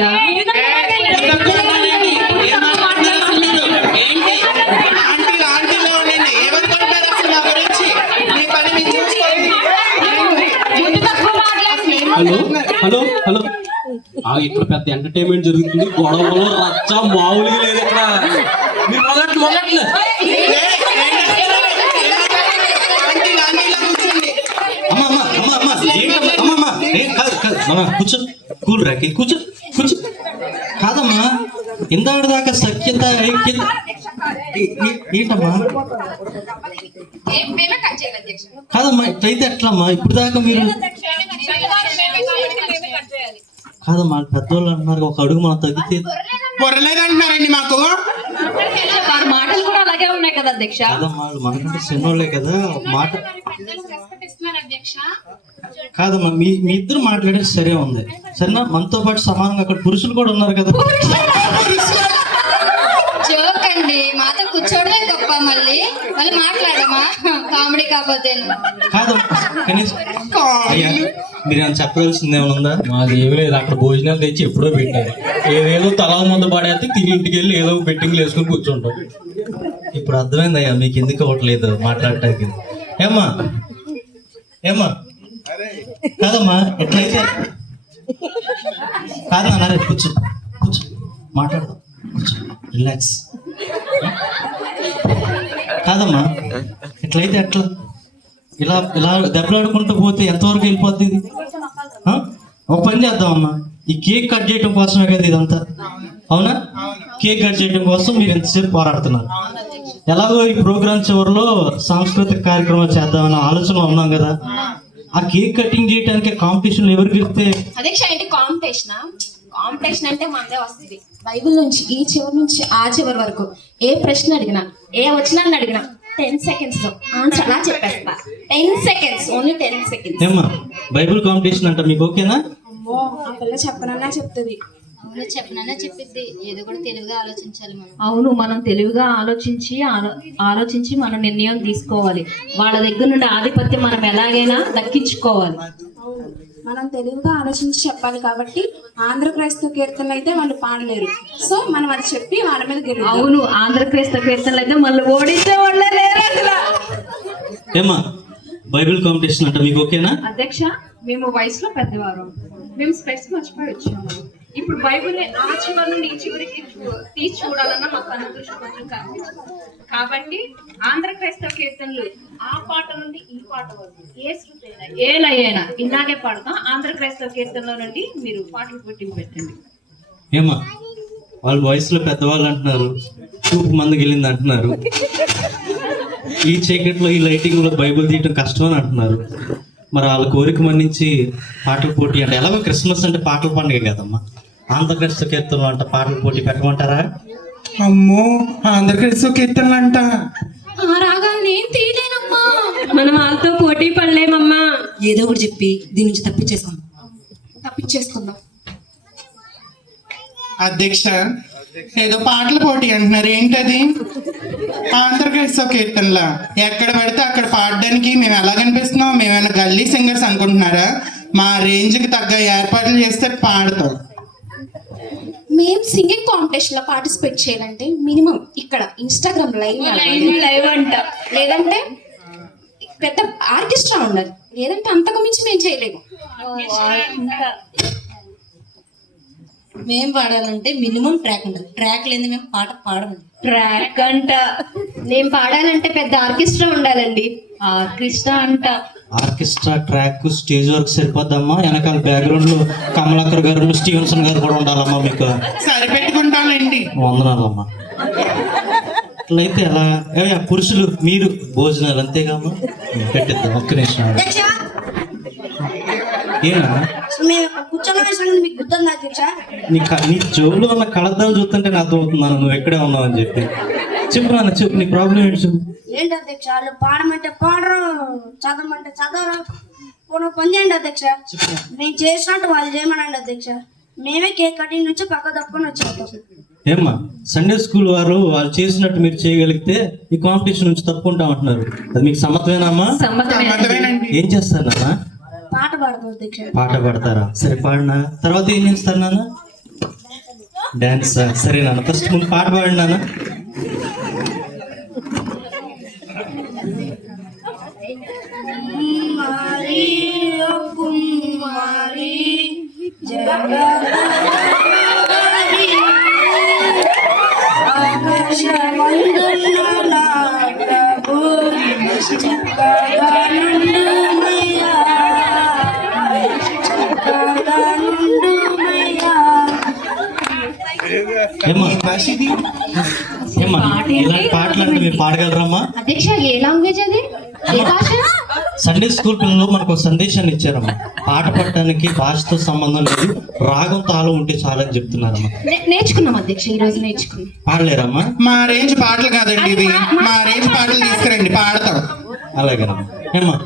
హలో ఇక్కడ పెద్ద ఎంటర్టైన్మెంట్ జరుగుతుంది, గొడవలో రచ్చ మామూలుగా లేదు ఇక్కడ. మీరు మొదట్లో కూర్చో, కూల్ రాకి కూర్చో. కాదమ్మా, ఇందాక దాకా సఖ్యత ఐక్యత ఏంటమ్మా? కాదమ్మా, ఇట్లయితే ఎట్లమ్మా? ఇప్పుడు దాకా మీరు కాదమ్మా, పెద్దోళ్ళు అంటున్నారు ఒక అడుగు మనం తగ్గితే పొరలేదంటున్నారండి మాకు. మాటలు కూడా అలాగే ఉన్నాయి కదా అధ్యక్ష. కాదమ్మా, మనకంటే చిన్నోళ్ళే కదా, మాట కాదమ్మా. మీ ఇద్దరు మాట్లాడేది సరే ఉంది, సరేనా? మనతో పాటు సమానంగా అక్కడ పురుషులు కూడా ఉన్నారు కదా. జోక్ అండి, మాతో కూర్చోవడమే గొప్ప, మళ్ళీ మాట్లాడమా కామెడీ కాకపోతే. కాదమ్మా, కనీసం మీరు ఏమైనా చెప్పవలసింది ఏమైనా ఉందా? మాది ఏమీ లేదు, అక్కడ భోజనాలు తెచ్చి ఎప్పుడో పెట్టారు. ఏదేదో తలా ముందు పడేస్తే తిరిగి ఇంటికి వెళ్ళి ఏదో బెట్టింగ్లు వేసుకుని కూర్చుంటాం. ఇప్పుడు అర్థమైందయ్యా మీకు ఎందుకు అవ్వట్లేదు మాట్లాడటానికి. ఏమ్మా ఏమ్మా కాదమ్మా, ఎట్లయితే కాదు అన్నారే, కూర్చో కూర్చో మాట్లాడదాం, కూర్చో రిలాక్స్. కాదమ్మా ఎట్లయితే అట్లా ఇలా ఇలా దెబ్బలాడుకుంటూ పోతే ఎంతవరకు వెళ్ళిపోద్ది ఇది? ఒక పని చేద్దామమ్మా, ఈ కేక్ కట్ చేయడం కోసమే కదా ఇదంతా, అవునా? కేక్ కట్ చేయడం కోసం మీరు ఎంతసేపు పోరాడుతున్నారు. ఎలాగో ఈ ప్రోగ్రామ్ చివరిలో సాంస్కృతిక కార్యక్రమాలు చేద్దామన్న ఆలోచనలో ఉన్నాం కదా. ఆ కేక్ కటింగ్ చేయడానికి కాంపిటీషన్ ఎవరు గెలిస్తే? అధ్యక్ష ఏంటి కాంపిటీషన్ అంటే మనదే వస్తుంది. బైబిల్ నుంచి ఈ చివరి నుంచి ఆ చివరి వరకు ఏ ప్రశ్న అడిగినా, ఏ వచనాన్ని అడిగినా 10 seconds లో ఆన్సర్ అలా చెప్పేస్తా. 10 seconds, ఓన్లీ 10 seconds. ఏమ్మా బైబిల్ కాంపిటీషన్ అంట మీకు ఓకేనా? అమ్మో ఆ పిల్ల చెప్పనన్నా చెప్తుంది. అవును చెప్పనన్నా చెప్పిద్ది. ఏదో కూడా తెలివిగా ఆలోచించాలి మనం. అవును, మనం తెలివిగా ఆలోచించి మనం నిర్ణయం తీసుకోవాలి. వాళ్ళ దగ్గర నుండి ఆధిపత్యం మనం ఎలాగైనా దక్కించుకోవాలి. మనం తెలివిగా ఆలోచించి చెప్పాలి కాబట్టి ఆంధ్ర క్రైస్తవ కీర్తనలు అయితే వాళ్ళు పాడలేరు. సో మనం అది చెప్పి వాళ్ళ మీద గెలుద్దాం. అవును, ఆంధ్రప్రదేశ్ కీర్తనలు అయితే మళ్ళీ ఓడించే వాళ్ళే లేరు అసలు. ఏమ్మా బైబిల్ కాంపిటీషన్ అంట మీకు ఓకేనా? అధ్యక్ష, మేము వయసులో పెద్దవారు, మేము స్పెట్స్ మర్చిపోయి వచ్చాము. ఇప్పుడు బైబిల్ ఆ చివరి నుండి ఈ చివరికి తీసి చూడాలన్నా మాకు అనుదృష్టి కొంచెం కనిపించింది. కాబట్టి ఆంధ్ర క్రైస్తవ కీర్తనలు ఆ పాట నుండి ఈ పాట వరకు ఏ శృతి అయినా ఏ లయ అయినా ఇలాగే పాడతాం. ఆంధ్ర క్రైస్తవ కీర్తనలో నుండి మీరు పాటలు పుట్టింపు పెట్టండి. ఏమ్మా వాళ్ళు వయసులో పెద్దవాళ్ళు అంటున్నారు, చూపు మంది గెలింది అంటున్నారు, ఈ చీకట్లో ఈ లైటింగ్ లో బైబిల్ తీయటం కష్టం అని అంటున్నారు. మరి వాళ్ళ కోరిక మన్నించి పాటల పోటీ అంటే ఎలాగో క్రిస్మస్ అంటే పాటల పండుగ కదమ్మా, ఆంధ్రక్రైస్తవ కీర్తనలు అంట పాటల పోటీ పెట్టమంటారా? అమ్మో ఆంధ్రప్రదేశ్ కీర్తనలు అంట. ఆ రాగాలు నేను తీయలేనమ్మా. మనం వాళ్ళతో పోటీ పడలేమమ్మా. ఏదో ఒకటి చెప్పి దీని నుంచి తప్పించేసుకుందాం. అధ్యక్ష ఏదో పాటల పోటీ అంటున్నారు, ఏంటది? ఆంధ్రప్రదేశ్ కీర్తనల ఎక్కడ పడితే అక్కడ పాడడానికి మేము ఎలా కనిపిస్తున్నాం? మేమైనా గల్లీ సింగర్స్ అనుకుంటున్నారా? మా రేంజ్కి తగ్గ ఏర్పాట్లు చేస్తే పాడతాం. మేము సింగింగ్ కాంపిటీషన్ లో పార్టిసిపేట్ చేయాలంటే మినిమం ఇక్కడ ఇన్స్టాగ్రామ్ లైవ్ అంట, లేదంటే పెద్ద ఆర్కెస్ట్రా ఉండాలి, లేదంటే అంతకు మించి మేము చేయలేము. మేము పాడాలంటే మినిమం ట్రాక్ ఉండాలి. ట్రాక్ లేని మేము పాట పాడము. ట్రాక్ అంట. నేను పాడాలంటే పెద్ద ఆర్కెస్ట్రా ఉండాలండి. ఆర్కెస్ట్రా అంట. ఆర్కెస్ట్రా ట్రాక్ స్టేజ్ వరకు సరిపోద్దమ్మా, వెనకాల బ్యాక్గ్రౌండ్ లో కమలాకర్ గారు స్టీవెన్సన్ గారు కూడా ఉండాలమ్మా. మీకు సరిపెట్టుకుంటానండి. వందనాలమ్మా. అట్లయితే ఎలా పురుషులు మీరు భోజనాలు అంతేగామ్మా పెట్టిద్దాం. ఒక్క నిమిషం ఏనా మేము కూర్చొని వేసాను మీకు గుర్తుందా అధ్యక్ష? నీ జోబులో ఉన్న కళద్దాలు చూస్తుంటే నాకు అర్థమవుతున్నాను నువ్వు ఎక్కడే ఉన్నావు అని చెప్పి. చెప్పు నాన్న చెప్పు, నీ ప్రాబ్లం ఏంటి చెప్పు. ఏంటి అధ్యక్ష, వాళ్ళు పాడమంటే పాడరు, చదవమంటే చదవరు. పోనీ పని చేయండి అధ్యక్ష, మేము చేసినట్టు వాళ్ళు చేయమనండి అధ్యక్ష. మేమే కేక్ కటింగ్ నుంచి పక్క తప్పుకొని వచ్చేస్తాం. ఏమ్మా సండే స్కూల్ వారు వాళ్ళు చేసినట్టు మీరు చేయగలిగితే ఈ కాంపిటీషన్ నుంచి తప్పుకుంటాం అంటున్నారు, అది మీకు సమ్మతమేనమ్మా? ఏం చేస్తారు నాన్న? పాట పాడతాం అధ్యక్ష. పాట పాడతారా? సరే పాడినా తర్వాత ఏం చేస్తారు నాన్న? డాన్స్. సరే నాన్న ఫస్ట్ ముందు పాట పాడి నాన్న. ఏమ్మా ఇలాంటి పాటలు అంటే మీరు పాడగలరమ్మా? అధ్యక్ష ఏ లాంగ్వేజ్ అది? ఏ భాష? సండే స్కూల్ పిల్లలు మనకు ఒక సందేశాన్ని ఇచ్చారమ్మా, పాట పాడటానికి భాషతో సంబంధం లేదు, రాగం తాళం ఉంటే చాలని చెప్తున్నారమ్మా. నేర్చుకున్నాం అధ్యక్ష, ఈ రోజు నేర్చుకున్నాం. పాడలేరమ్మా? మా రేంజ్ పాటలు కాదండి ఇవి, మా రేంజ్ పాటలు తీసుకురండి పాడతాం. అలాగేనమ్మా. ఏమ్మా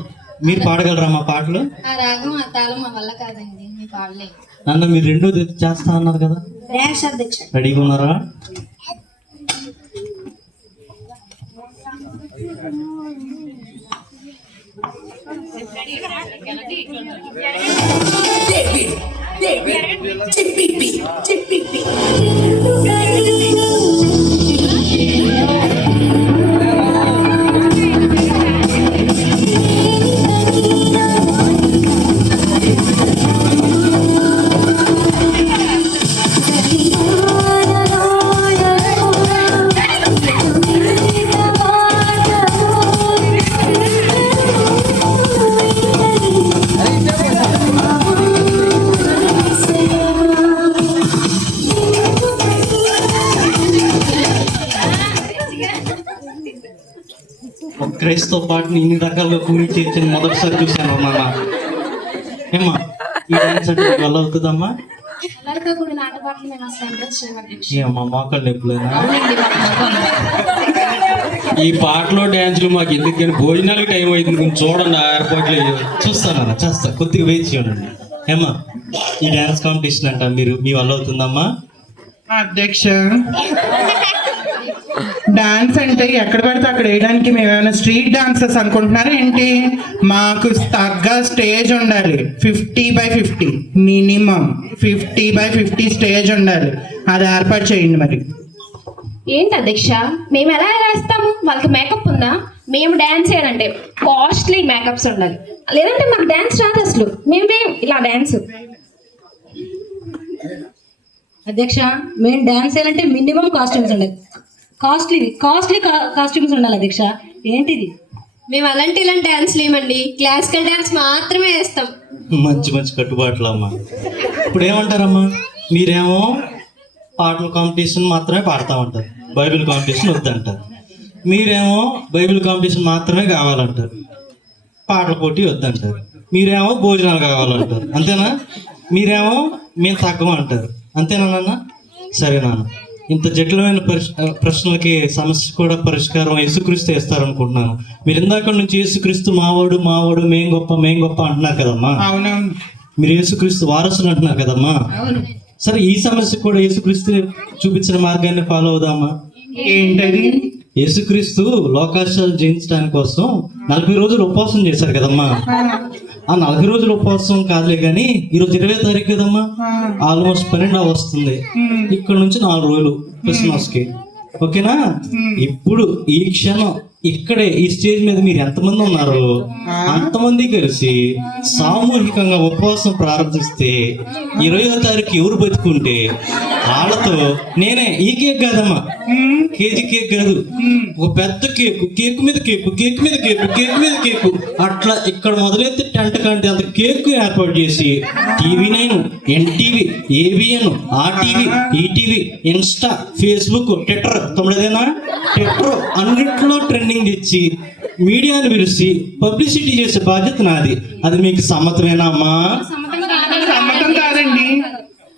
మీరు పాడగలరమ్మా పాటలు? ఆ రాగం ఆ తాళం మా వల్ల కాదండి, మేము పాడలేము. నాన్న మీరు రెండో చేస్తా అన్నారు కదా, థ్యాంక్స్ అధ్యక్ష. రెడీగా ఉన్నారా? రెడీ ఒక క్రైస్తవ పాటని ఇన్ని రకాలుగా కూర్చి మొదటిసారి చూశాను అమ్మా. ఏమ్మా ఈ డాన్స్ అంటే మీకు వల్ల అవుతుందమ్మా? పిల్లలతో కూడిన ఆటపాటలు మేము అసలు ఇంట్రెస్ట్ చేయము అధ్యక్ష. ఏమ్మా మోకాళ్ళు నొప్పులేనా? ఈ పాటలో డాన్సులు మాకు ఎందుకు కానీ భోజనాలకి టైం అవుతుంది, కొంచెం చూడండి ఆ ఏర్పాట్లు చూస్తానన్నా చేస్తా, కొద్దిగా వెయిట్ చేయండి. ఏమ్మా ఈ డాన్స్ కాంపిటీషన్ అంట మీ వల్ల అవుతుందమ్మా? అధ్యక్ష, డాన్స్ అంటే ఎక్కడ పడితే అక్కడ వేయడానికి మేము ఏమైనా స్ట్రీట్ డాన్సర్స్ అనుకుంటున్నారా ఏంటి? మాకు తగ్గ స్టేజ్ ఉండాలి. 50x50 మినిమం 50x50 స్టేజ్ ఉండాలి. అది ఏర్పాటు చేయండి మరి. ఏంటి అధ్యక్ష, మేము ఎలా వేస్తాము? వాళ్ళకి మేకప్ ఉందా? మేము డాన్స్ చేయాలంటే కాస్ట్లీ మేకప్స్ ఉండాలి, లేదంటే మాకు డాన్స్ రాదు అసలు. మేము ఇలా డాన్స్. అధ్యక్ష, మేము డాన్స్ చేయాలంటే మినిమం కాస్ట్యూమ్స్ ఉండాలి. కాస్ట్లీ కాస్ట్యూమ్స్ ఉండాలి అధ్యక్ష. ఏంటిది? మేము అలాంటి ఇలాంటి డాన్స్ లేమండి, క్లాసికల్ డాన్స్ మాత్రమే వేస్తాం. మంచి కట్టుబాట్లు అమ్మా. ఇప్పుడు ఏమంటారమ్మా, మీరేమో పాటల కాంపిటీషన్ మాత్రమే పాడుతూ ఉంటారు, బైబిల్ కాంపిటీషన్ వద్దంటారు. మీరేమో బైబిల్ కాంపిటీషన్ మాత్రమే కావాలంటారు, పాటల పోటీ వద్దంటారు. మీరేమో భోజనాలు కావాలంటారు, అంతేనా? మీరేమో మేము తగ్గం అంటారు, అంతేనా నాన్న? సరే నాన్న, ఇంత జటిలమైన ప్రశ్నలకి సమస్య కూడా పరిష్కారం యేసుక్రీస్తు ఇస్తారనుకుంటున్నాను. మీరు ఇందాక నుంచి యేసుక్రీస్తు మావాడు మేం గొప్ప అంటున్నారు కదమ్మా. మీరు యేసుక్రీస్తు వారసులు అంటున్నారు కదమ్మా. సరే ఈ సమస్య కూడా యేసుక్రీస్తు చూపించిన మార్గాన్ని ఫాలో అవుదామా? ఏంటది? యేసుక్రీస్తు లోకాశాలు జయించడానికి కోసం 40 రోజులు ఉపవాసం చేశారు కదమ్మా. ఆ 40 రోజుల ఉపవాసం కాదులే కానీ ఈరోజు 20వ తారీఖు కదమ్మా, ఆల్మోస్ట్ 12 వస్తుంది. ఇక్కడ నుంచి 4 రోజులు క్రిస్మస్ కి, ఓకేనా? ఇప్పుడు ఈ క్షణం ఇక్కడే ఈ స్టేజ్ మీద మీరు ఎంతమంది ఉన్నారు అంతమంది కలిసి సామూహికంగా ఉపవాసం ప్రారంభిస్తే 20వ తారీఖు ఎవరు బతుకుంటే వాళ్ళతో నేనే ఈ కేక్ కాదమ్మా, కేజీ కేక్ కాదు, ఒక పెద్ద కేక్ మీద కేకు అట్లా ఇక్కడ మొదలైతే టెంట్ కంటే అంత కేక్ ఏర్పాటు చేసి TV9, NTV, ABN, RTV, ETV, Insta, Facebook, Twitter, తొమ్మిదేనా ట్విట్టర్ అన్నిట్లో ట్రెండింగ్ తెచ్చి మీడియాను పిలిచి పబ్లిసిటీ చేసే బాధ్యత నాది. అది మీకు సమ్మతమేనా అమ్మా? సమ్మతం కాదండి.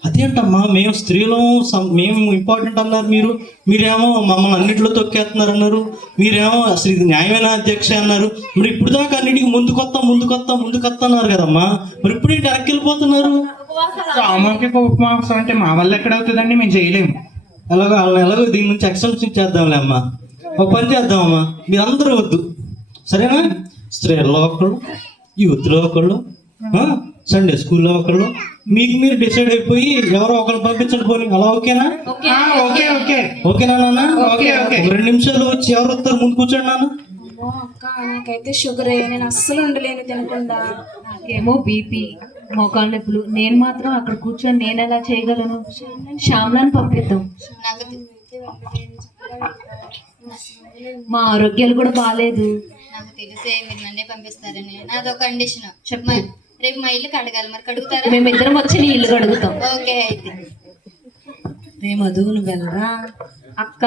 అదేంటమ్మా, మేము స్త్రీలు మేము ఇంపార్టెంట్ అన్నారు, మీరేమో మమ్మల్ని అన్నింటిలో తొక్కేస్తున్నారు అన్నారు. మీరేమో అసలు ఇది న్యాయమైన అధ్యక్ష అన్నారు. మరి ఇప్పుడు దాకా అన్నిటికీ ముందుకొత్తా అన్నారు కదమ్మా, మరి ఇప్పుడు ఏంటి వెనక్కి వెళ్ళిపోతున్నారు? సామూహిక ఉపవాసం అంటే మా వల్ల ఎక్కడ అవుతుందండి, మేము చేయలేము. ఎలాగో దీని నుంచి ఎక్సెప్షన్ చేద్దాంలే అమ్మా. ఒక పని చేద్దామమ్మా, మీరందరూ వద్దు సరేనా? స్త్రీల్లో ఒకళ్ళు, యూత్లో ఒకళ్ళు, సండే స్కూల్లో ఒకళ్ళు, మీకు మీరు డిసైడ్ అయిపోయి ఎవరో ఒకరు పంపించండి పోనీ. అలా ఓకేనా? ఓకేనా నాన్న? 2 నిమిషాలు వచ్చి ఎవరు వస్తారు ముందు కూర్చోండి నాన్న. అక్క నాకైతే షుగరే, నేను అస్సలు ఉండలేను తినకుండా. నాకేమో బీపీ, మోకాళ్ళ నొప్పులు. నేను మాత్రం అక్కడ కూర్చొని నేను ఎలా చేయగలను? శ్యామ్లాన్ని పంపిద్దాం. మా ఆరోగ్యాలు కూడా బాగాలేదు. నాకు తెలిసే మీరు నన్నే పంపిస్తారని. నాదొక కండిషన్. రేపు మా ఇల్లు కడగాలి, మరి కడుగుతారా? మేమిద్దరం వచ్చి నీ ఇల్లు కడుగుతాం. ఓకే అయితే. మధు నువ్వు వెళ్ళరా? అక్క,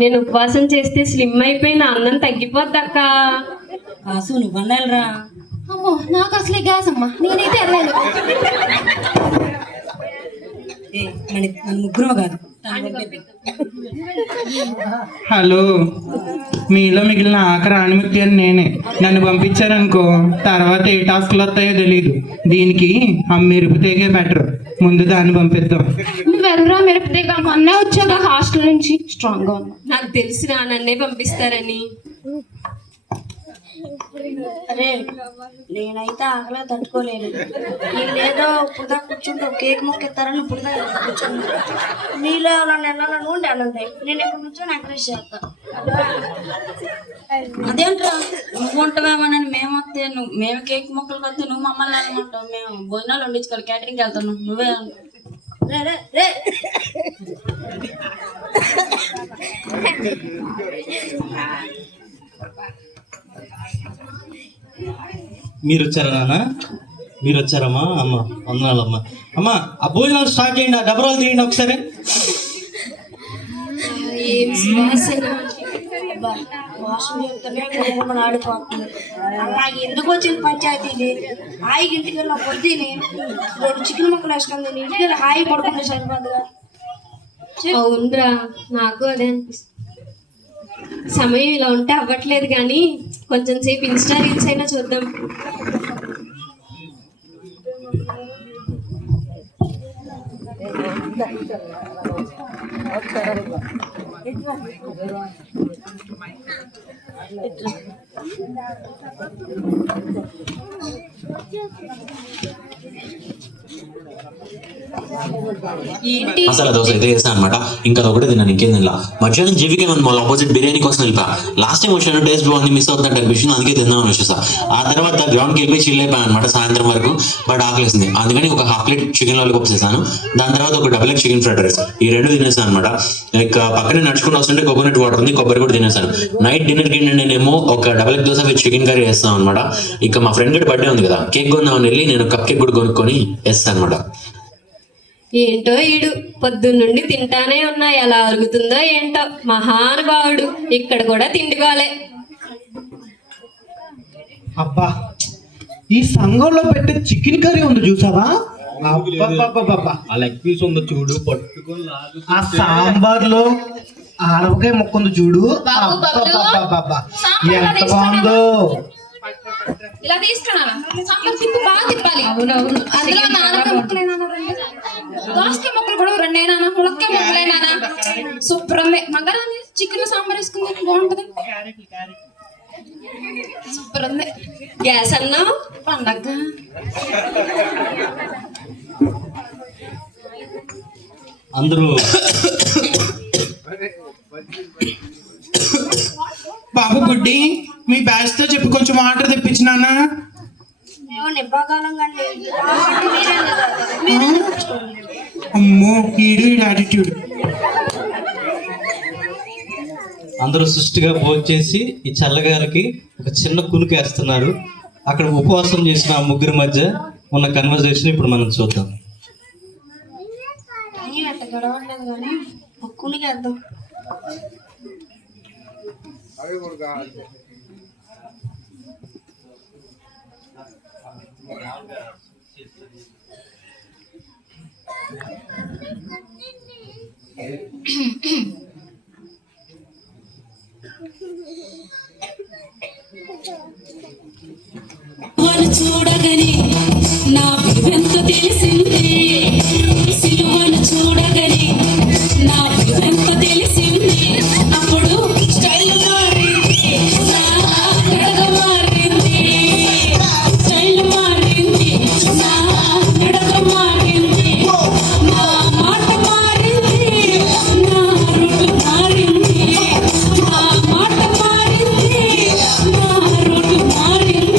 నేను ఉపవాసం చేస్తే స్లిమ్ అయిపోయి నా అన్నం తగ్గిపోద్ది అక్క. కాసు నువ్వు వెళ్ళరా? అమ్మో, నాకు అసలే గ్యాస్ అమ్మా, నేనైతే వెళ్ళాను. మన ముగ్గురు కాదు. హలో, మీలో మిగిలిన ఆఖరి ఆణిముత్య అని నేనే. నన్ను పంపించారనుకో, తర్వాత ఏ టాస్క్లు వస్తాయో తెలీదు. దీనికి ఆ మెరుపు తెగే బెటర్, ముందు దాన్ని పంపిద్దాం. వెళ్ళరా మెరుపుతే అన్నే వచ్చాక హాస్టల్ నుంచి స్ట్రాంగ్ గా ఉన్నా. నాకు తెలిసిన నన్నే పంపిస్తారని. అరే నేనైతే ఆకలే తట్టుకోలేను. వీళ్ళేదో ఇప్పుడు దాకా కూర్చుంటూ కేక్ ముక్క ఎత్తారని ఇప్పుడు దాకా కూర్చుంటు. నీళ్ళు ఎవరన్నా ఎన్నాలను ఉండి అనంటాయి. నేను ఎక్కడి నుంచో ఎంకరేజ్ చేస్తా. అదేంట్రా నువ్వు ఉంటావేమోనని మేము వస్తే మేము కేక్ మొక్కలు వస్తే నువ్వు మమ్మల్ని వెళ్ళమంటావు. మేము భోజనాలు వండించుకోవాలి, క్యాటరింగ్కి వెళ్తున్నాం. నువ్వే రే రే రే మీరు వచ్చారా నాన్న? మీరు వచ్చారమ్మా? అమ్మ వందనాలమ్మా. అమ్మ ఆ భోజనాలు స్టార్ట్ చేయండి, ఆ డబరాలు తీయండి ఒకసారి. వాసన చెప్తానే కోపం ఆడిపోతుంది. నాకు ఎందుకు వచ్చింది పంచాయతీ ఇది? హాయికి ఇంటికి వెళ్ళిన పొద్దుని 2 చికెన్ ముక్కలు వేసుకుంది. ఇంటికి వెళ్ళి హాయి పడుకుంటే సరిపోద్దుగా. అవునరా, నాకు అదే అనిపిస్తుంది. సమయం ఇలా ఉంటే అవ్వట్లేదు కానీ కొంచెం సేపు ఇన్స్టా రీల్స్ అయినా చూద్దాం. మసాలా దోశ అయితే వేసాను అనమాట. ఇంకా ఒకటే తిన్నాను, ఇంకేం తిన్నా. మధ్యాహ్నం జీవికే మన వాళ్ళ ఆపోజిట్ బిర్యానీ కోసం వెళ్ళిపా. లాస్ట్ టైం వచ్చాను, టేస్ట్ బాగుంది, మిస్ అవుతుందంటే అనిపించింది, అందుకే తిందామని వచ్చేసా. ఆ తర్వాత గ్రౌండ్కి వెళ్ళి చిల్ అయిపోయాను అనమాట సాయంత్రం వరకు. బట్ ఆకలిసింది, అందుకని ఒక హాఫ్ ప్లేట్ చికెన్ లాలీపాప్స్ చేశాను. దాని తర్వాత ఒక double egg chicken fried rice, ఈ 2 తినేసాను అనమాట. ఇక పక్కనే నడుచుకుంటూ వస్తుంటే కోకోనట్ వాటర్ ఉంది, కొబ్బరి కూడా తినేసాను. నైట్ డిన్నర్కి నేనేమో ఒక double egg dosa with chicken curry వేస్తాను అనమాట. ఇక మా ఫ్రెండ్ గడి బర్త్డే ఉంది కదా, కేక్ కొందామని వెళ్ళి నేను కప్ కేక్ కూడా కొనుక్కొని వేస్తాను అనమాట. ఏంటో ఈడు పొద్దున్నుండి తింటానే ఉన్నా, ఎలా అరుగుతుందో ఏంటో. మహానుభావుడు, ఇక్కడ కూడా తిండికోలే. అబ్బా, ఈ సంఘంలో పెట్టే చికెన్ కర్రీ ఉంది చూసావా? అబ్బబ్బబ్బబ్బబ్బా. ఆ లెగ్ పీస్ ఉందో చూడు, పట్టుకొని ఆ సాంబార్ లో ఆనపకాయ ముక్క ఉంది చూడు. అబ్బబ్బబ్బబ్బబ్బా, ఎంత బాగుందో. ఇలా తీసుకున్నావా? సాంబార్ తిప్పు, బాగా తిప్పాలి. అవునవును, అందులో నానక ముక్కలేనా, దోసకాయ ముక్కలు కూడా 2 ములక్కాయ ముక్కలేనా. సూపర్ ఉంది. మంగళాన్ని చికెన్ సాంబార్ వేసుకుంది, బాగుంటది. సూపర్ ఉంది. గ్యాస్ అన్నా పండగ. అందరూ బాబు గుడ్డి, మీ బ్యాచ్ తో చెప్పి కొంచెం వాటర్ తెప్పించినానా? మేము నిబ్బాకాలం కండి. అమ్మో, ఈడు యాటిట్యూడ్. అందరూ సృష్టిగా భోంచేసి ఈ చల్లగాలికి ఒక చిన్న కునుకు వేస్తున్నారు. అక్కడ ఉపవాసం చేసిన ఆ ముగ్గురి మధ్య ఉన్న కన్వర్జేషన్ ఇప్పుడు మనం చూద్దాం. అట్ట గడవట్లేదు కానీ ఒక్కునికి వేద్దాం. చూడగని నా వివెంత తెలిసింది, సిలువను చూడగని నా వివెంత తెలిసింది. అప్పుడు స్టైల్ మారింది, నా నడక మారింది, స్టైల్ మారింది, నా నడక మారింది, నా మాట మారింది, నా రూటు మారింది, నా మాట మారింది, నా రూటు మారింది.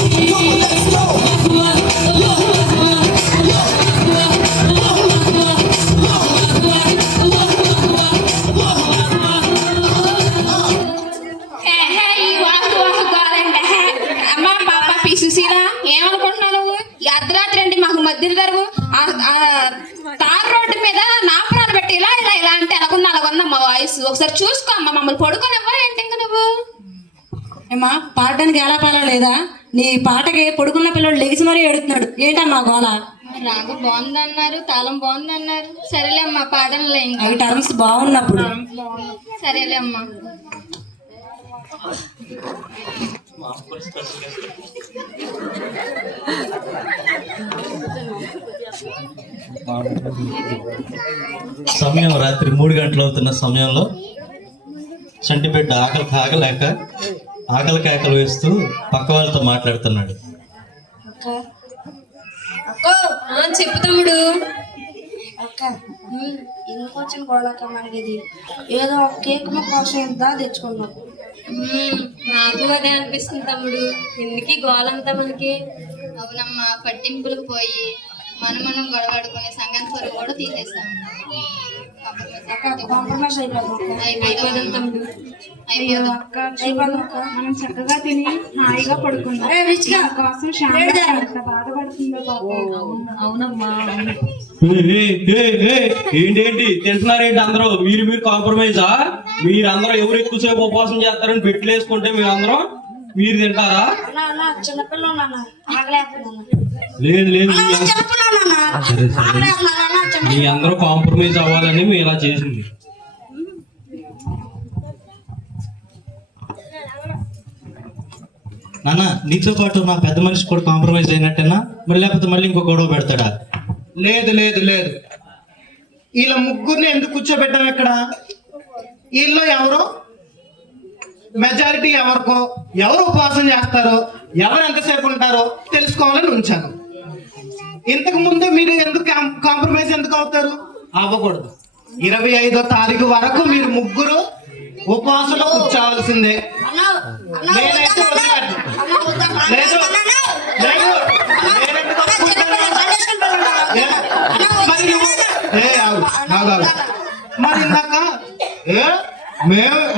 ఏమనుకుంటున్నావు నువ్వు? అర్ధరాత్రి అండి మాకు మధ్యలో జరుగు తార్ రోడ్డు మీద నాపరాలు పెట్టి ఇలా ఇలా ఇలా అంటే అలాగుంది మా వాయిస్. ఒకసారి చూసుకో అమ్మ, మమ్మల్ని పడుకొని ఇవ్వరేంటి ఇంకా నువ్వు? ఏమా, పాడడానికి ఎలా పాలా లేదా? నీ పాటకి పడుకున్న పిల్లడు లెగిసి మరీ ఎడుతున్నాడు. ఏంటమ్మా గోళ? రాగు బాగుందన్నారు, తాళం బాగుందన్నారు. సరేలే అమ్మా, పాడనులే ఇంకా. అవి టర్మ్స్ బాగున్నప్పుడు. సరేలే అమ్మా. సమయం రాత్రి 3 గంటలు అవుతున్న సమయంలో చంటిబిడ్డ ఆకలి కాగలేక ఆకలి కేకలు వేస్తూ పక్క వాళ్ళతో మాట్లాడుతున్నాడు. అక్క అక్క చెప్పు తమ్ముడు. అక్క ఎందుకు వచ్చిన గోడక్క మనకి ఇది? ఏదో ఒక కేక్ కోసం ఎంత తెచ్చుకున్నాం. నాకు అదే అనిపిస్తుంది తమ్ముడు. ఎందుకు గోలంతా మనకి? అవునమ్మా, పట్టింపులకు పోయి మనం గొడవడుకునే సంఘాన్ని పరువు కూడా తీసేస్తాము. కాంప్రమైజ్ అయిపోదాం తమ్ముడు. మనం చక్కగా తిని హాయిగా పడుకుందాం. కోసం శాంతి ఎంత బాధపడుతుందో పాపం. అవునమ్మా. ఏంటేంటి తెలిసినారేంటి అందరూ? మీరు కాంప్రమైజా? మీరందరూ ఎవరు ఎక్కువసేపు ఉపవాసం చేస్తారని బెట్లు వేసుకుంటే మీరు తింటారా? చిన్నపిల్లలు లేదు మీ అందరూ కాంప్రమైజ్ అవ్వాలని మేము ఇలా చేసింది. నాన్న నీతో పాటు నా పెద్ద మనిషి కూడా కాంప్రమైజ్ అయినట్టేనా? మరి లేకపోతే మళ్ళీ ఇంకో గొడవ పెడతాడా? లేదు వీళ్ళ ముగ్గురిని ఎందుకు కూర్చోబెట్టాం ఇక్కడ? వీళ్ళు ఎవరో మెజారిటీ ఎవరికో, ఎవరు ఉపవాసం చేస్తారో, ఎవరు ఎంతసేపు ఉంటారో తెలుసుకోవాలని ఉంచాను. ఇంతకు ముందు మీరు ఎందుకు కాంప్రమైజ్ ఎందుకు అవుతారు? అవ్వకూడదు. 25వ తారీఖు వరకు మీరు ముగ్గురు ఉపవాసంలో కూర్చోవాల్సిందే. నేనైతే మరి ఇందాక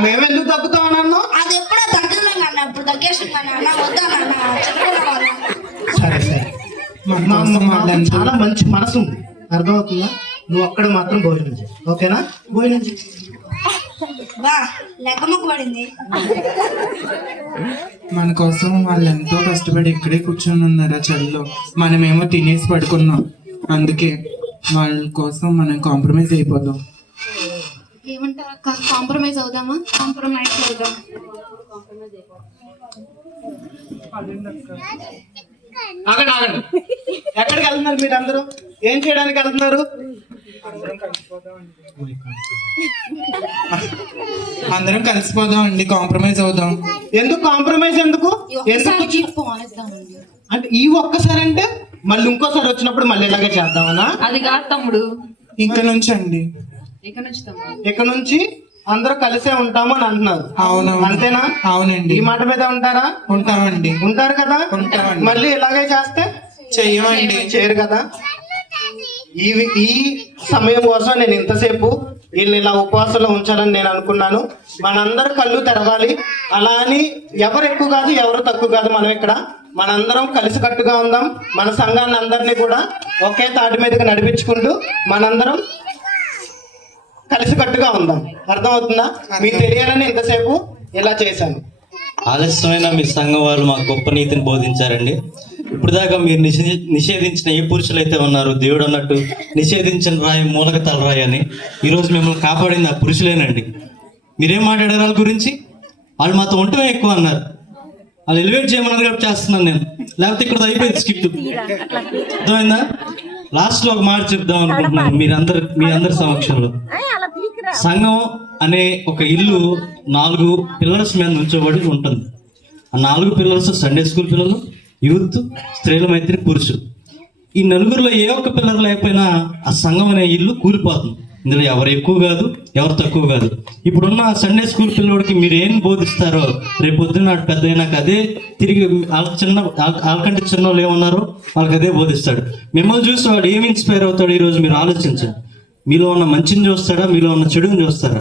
మేమెందుకు తగ్గుతామన్నా? అది ఎప్పుడో తగ్గలేమన్నా, ఇప్పుడు తగ్గేసిందన్నా. సరే చాలా మంచి మనసు ఉంది, అర్థమవుతుందా? నువ్వు అక్కడ మాత్రం భోజనం చేయి, ఓకేనా? భోజనం చేయి. లెక్కమ్మకు పడింది. మన కోసం వాళ్ళు ఎంతో కష్టపడి ఇక్కడే కూర్చొని ఉన్నారా చలిలో, మనమేమో తినేసి పడుకున్నాం. అందుకే వాళ్ళ కోసం మనం కాంప్రమైజ్ అయిపోదాం. ఏమంటారు అక్క? కాంప్రమైజ్ అవుదామా? కాంప్రమైజ్ అవుదాం. ఆగండి. ఎక్కడికి వెళ్తున్నారు మీరు అందరూ? ఏం చేయడానికి వెళ్తున్నారు? అందరం కలిసిపోదాం అండి, కాంప్రమైజ్ అవుదాం. ఎందుకు కాంప్రమైజ్? ఎందుకు అంటే ఈ ఒక్కసారి అంటే మళ్ళీ ఇంకోసారి వచ్చినప్పుడు మళ్ళీ ఇలాగే చేద్దామన్నా? అది కాదు తమ్ముడు, ఇక్కడ నుంచి అండి. ఇక్కడ నుంచి అందరూ కలిసే ఉంటాము అని అంటున్నారు. అవును, అంతేనా? అవునండి. ఈ మాట మీద ఉంటారా? ఉంటామండి. ఉంటారు కదా? ఉంటామండి. మళ్ళీ ఇలాగే చేస్తే చెయ్యమండి. చేయరు కదా? ఈ సమయం కోసం నేను ఇంతసేపు వీళ్ళని ఇలా ఉపవాసంలో ఉంచాలని నేను అనుకున్నాను. మనందరూ కళ్ళు తెరవాలి. అలా అని ఎవరు ఎక్కువ కాదు, ఎవరు తక్కువ కాదు. మనం ఇక్కడ మనందరం కలిసికట్టుగా ఉందాం. మన సంఘాన్ని అందరినీ కూడా ఒకే తాటి మీదకి నడిపించుకుంటూ మనందరం కలిసికట్టుగా ఉందాం. అర్థమవుతుందా? మీకు తెలియాలని ఇంతసేపు ఇలా చేశాను. ఆలస్యమైన మీ సంఘం వాళ్ళు మాకు గొప్ప నీతిని బోధించారండి. ఇప్పుడు దాకా మీరు నిషేధించిన ఏ పురుషులు అయితే ఉన్నారు, దేవుడు అన్నట్టు నిషేధించిన రాయి మూలక తలరాయి అని, ఈరోజు మిమ్మల్ని కాపాడింది ఆ పురుషులేనండి. మీరేం మాట్లాడారు వాళ్ళ గురించి? వాళ్ళు మాతో ఉండటమే ఎక్కువ అన్నారు. వాళ్ళు ఎలివేట్ చేయమన్నారు కాబట్టి చేస్తున్నాను నేను, లేకపోతే ఇక్కడ అయిపోయింది స్కిప్. అర్థమైందా? లాస్ట్ లో ఒక మాట చెప్దాం అనుకుంటున్నాను మీ అందరి సమక్షంలో. సంఘం అనే ఒక ఇల్లు 4 పిల్లర్స్ మీద నుంచోబడి ఉంటుంది. ఆ 4 పిల్లర్స్ సండే స్కూల్ పిల్లలు, యూత్, స్త్రీల మైత్రి, పురుషులు. ఈ నలుగురిలో ఏ ఒక్క పిల్లర్ లేకపోయినా ఆ సంఘం అనే ఇల్లు కూలిపోతుంది. ఇందులో ఎవరు ఎక్కువ కాదు, ఎవరు తక్కువ కాదు. ఇప్పుడున్న సండే స్కూల్ పిల్లోడికి మీరు ఏం బోధిస్తారో రేపు పొద్దున్న నాడు పెద్ద అయినాక అదే తిరిగి వాళ్ళకంటే చిన్న వాళ్ళు ఏమన్నారో వాళ్ళకి అదే బోధిస్తాడు. మిమ్మల్ని చూసి వాడు ఏమి ఇన్స్పైర్ అవుతాడు ఈరోజు మీరు ఆలోచించండి. మీలో ఉన్న మంచిని చూస్తాడా, మీలో ఉన్న చెడుని చూస్తారా?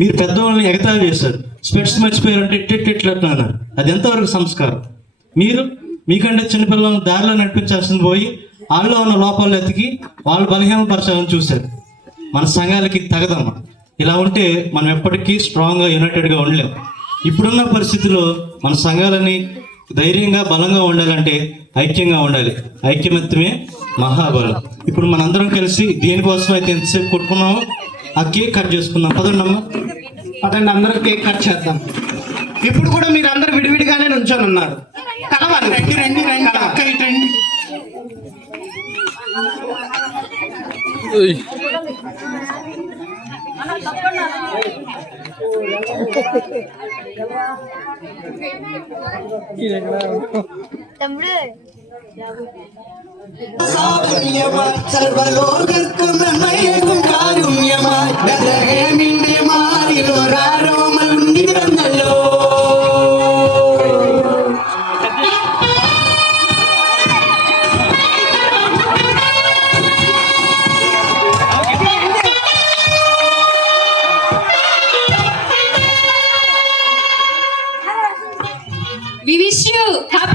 మీరు పెద్దవాళ్ళని ఎగతాళి చేస్తారు. స్పెట్స్ మర్చిపోయారంటే ఇట్లా అన్నారు. అది ఎంతవరకు సంస్కారం? మీరు మీకంటే చిన్నపిల్లలను దారిలో నడిపించాల్సింది పోయి వాళ్ళలో ఉన్న లోపాలు ఎతికి వాళ్ళు బలహీనపరచాలని చూశారు. మన సంఘాలకి తగదమ్మా. ఇలా ఉంటే మనం ఎప్పటికీ స్ట్రాంగ్గా యునైటెడ్గా ఉండలేము. ఇప్పుడున్న పరిస్థితిలో మన సంఘాలని ధైర్యంగా బలంగా ఉండాలంటే ఐక్యంగా ఉండాలి. ఐక్యమత్యమే మహాబలం. ఇప్పుడు మనందరం కలిసి దేనికోసం అయితే ఎంతసేపు కొట్టుకున్నామో ఆ కేక్ కట్ చేసుకుందాం. పదండి అందరూ కేక్ కట్ చేద్దాం. ఇప్పుడు కూడా మీరు అందరు విడివిడిగానే నుంచొని ఉన్నారు. కలవాలి. రండి అక్క ఇటు రండి. സർവലോകർക്കും നന്മയേകും കാരുണ്യമായി ബെത്ലഹേമിന്റെ മാറിലോ രാരോമലുണ്ടിരുന്നല്ലോ. We wish you happy